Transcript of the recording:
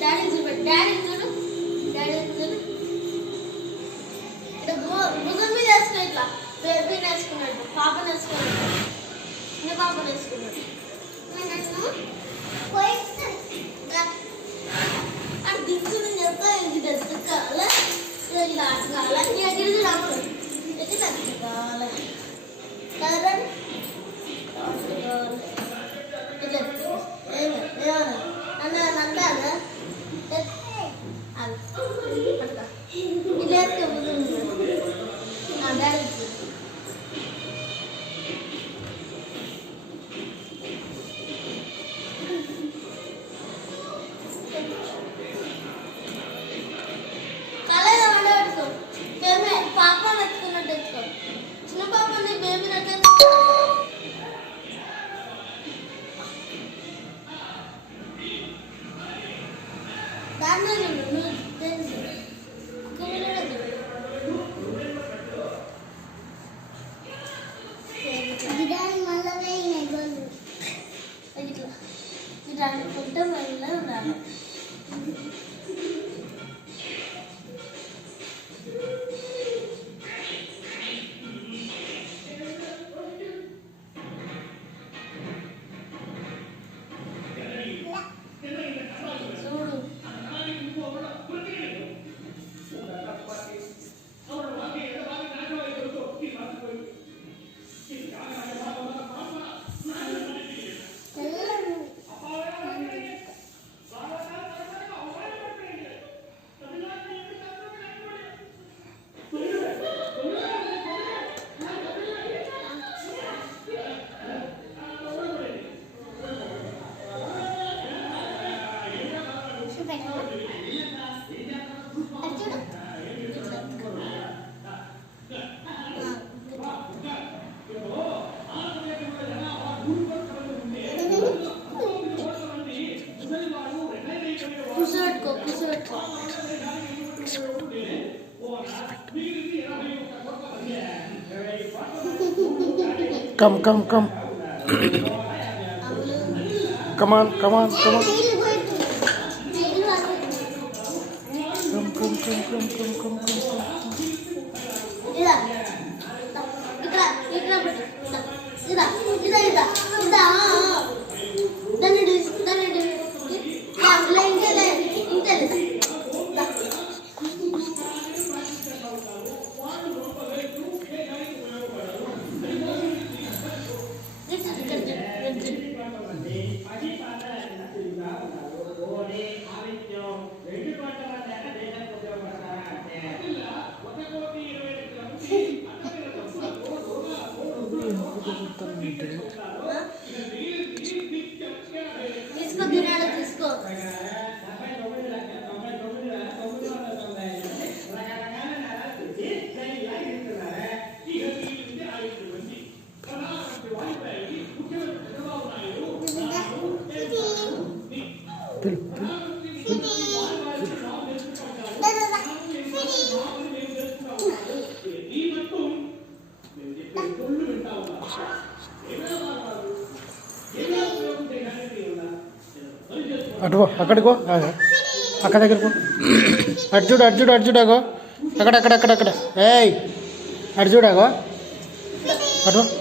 Daddy చూడు daddy చూడు daddy చూడు భుజం మీద వేసుకో ఇట్లా బేబీని వేసుకున్నాడు పాపను వేసుకున్నాడు చిన్న పాపను వేసుకున్నాడు అది దిక్కుని చెప్తా ఇది డ్రెస్ కావాలా ఇలా అటు కావాలా నీ దగ్గర రావాలి ఎట్టి తగ్గి కావాలి కదా పాప ఎత్తుకున్నట్టు ఎత్తుకో చిన్న పాపని బేబీ నట్టు దాన్ని నువ్వు ఇట్లా అనుకుంటే మళ్ళీ ఉండాలి Come. Come on. Come. తీసుకో అటు అక్కడికో అక్కడ దగ్గరకు అటు చూడాగో అక్కడ ఏయ్ అటు చూడాగో అటు